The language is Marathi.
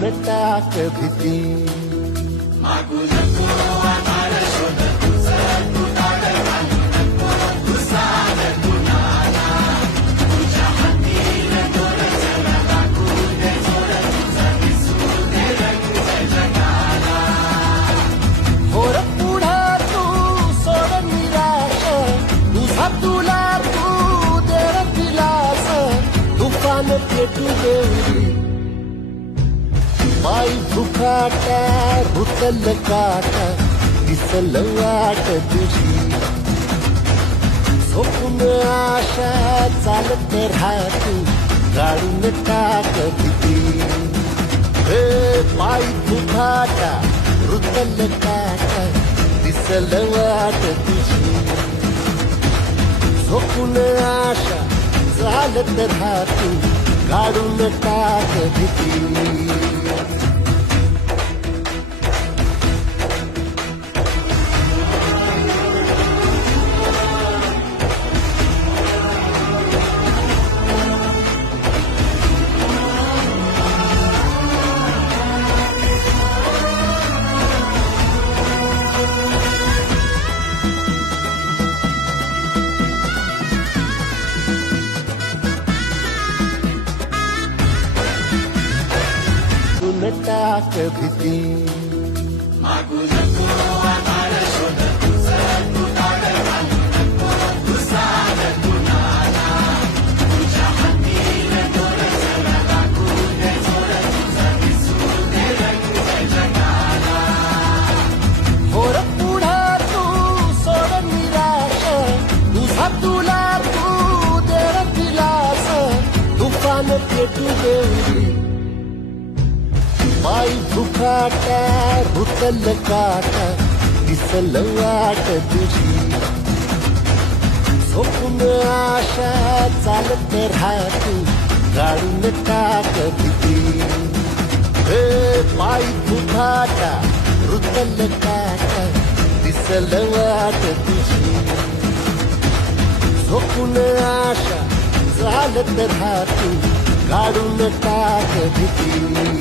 काढून टाक भीती. मागू नको आधार शोध तुझं तू ताड घालू नको तुझा कुणाला तुझ्या हातील दोर जरा दाखवू दे जोर तुझा दिसू दे रंग जगाला. होर पुढा तू सोड निराश तुझा तुला तू देर दिलास तुफान पेटू देवरी. पायी भुकाटा रुतल काटा दिसल वाट तुझी. झोपून आशा चालत राहतू काढून टाक भीती. पायी भुकाटा रुतल काटा दिसल वाट तुझी. झोपून आशा चालत राहतू काढून टाक भीती. टाक भीती. मागू नको आधार शोध तुझं तू ताड घालू नको तुझा कुणाला तुझ्या हातील दोर जरा दाखवू दे जोर तुझा दिसू दे रंग जगाला. होर पुढा तू सोड निराश तुझा तुला तू देर दिलास तुफान पेटू देवरी. पायी भुकाटा रुतल काटा दिसल वाट तुझी. झोपून आशा चालत राहतू काढून टाक भीती. पायी भुकाटा रुतल काटा दिसल वाट तुझी. झोपून आशा चालत राहतू काढून टाक भीती.